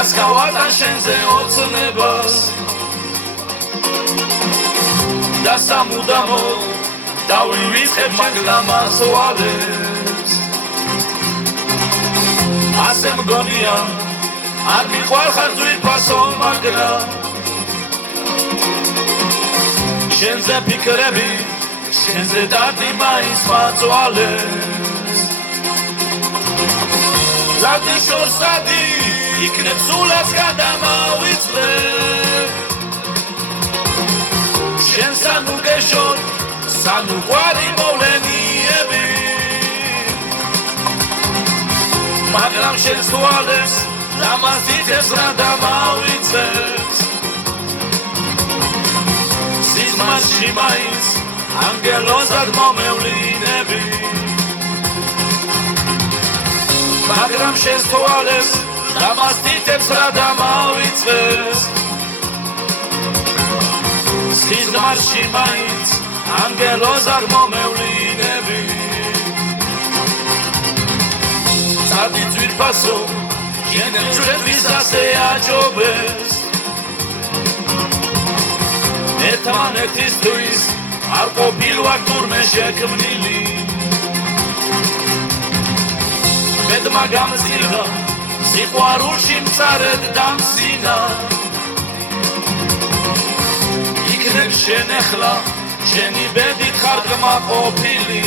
რას გავატან შენზე ოცნებას და სამუდამო დავივიწყებ მაგლამას ვალებს ასე მგონია არ მიყვარხარ ძვირფასო მაგრამ შენზე ფიქრები შენზე დარდი მაინც მაწვალებს ზარდი შორსადი იქნებ სულაც გადამავიწყებ შენ სანუ გეშორ სანუ ყვარი მოვლენიები მაგრამ შენს თვალებს ლამაზ თითებს რა დამავიწყებს სიზმარში მაინც ანგელოზად მომევლინები მაგრამ შენს თვალებს ლამაზ თითებს რა დამავიწყებს სიზმარში მაინც ანგელოზად მომევლინები წადი ძვირფასო შენებ ჯვრების ასე აჯობებს ერთმანეთისთვის არ ყოფილ ვარ თურმე შექმნილი ბედმა გამზირდა სიყვარულში მწარედ დამსინა იქნებ შენ ახლა შენი ბედით ხარ გმაყოფილი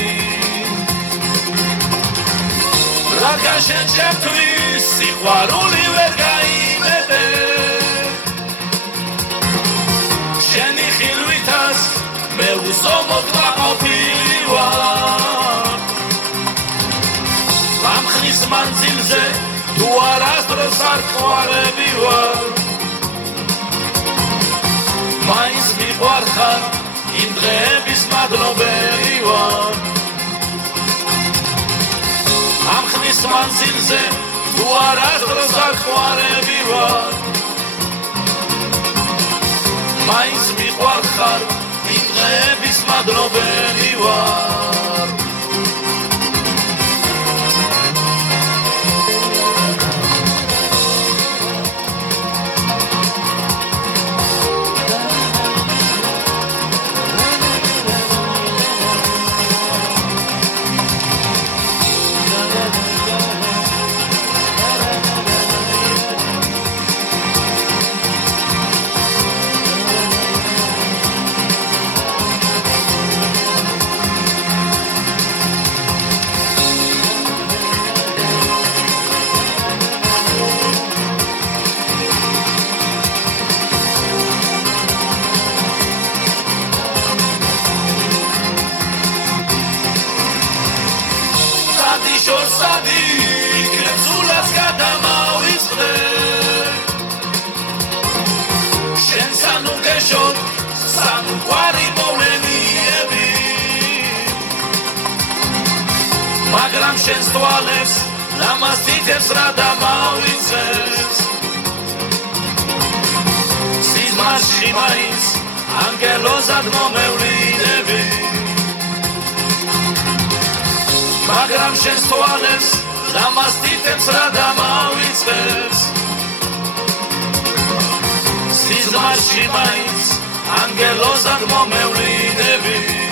რადგან შენ ჩემთვის სიყვარული ვერ გაიმეტე შენი ხილვითაც მე უსომოდ გაყოფილი ვარ ამ ხნის მანძილზე თუ არასდროს არ ყვარები ვარ მაინც მიყვარხარ იმ დღეების მადლობელი ვარ ამ ხნის მანძილზე თუ არასდროს არ ყვარები ვარ მაინც მიყვარხარ იმ დღეების მადლობელი ვარ შორსადი იქნებ სულაც გადამავიწყებ შენ სანუ გეშორ სანუ ყვარი მოვლენიები მაგრამ შენს თვალებს ლამაზ თითებს რა დამავიწყებს სიზმარში მაინც ანგელოზად მომევლინები მაგრამ შენს თვალებს ლამაზ თითებს რა დამავიწყებს სიზმარში მაინც ანგელოზად მომევლინები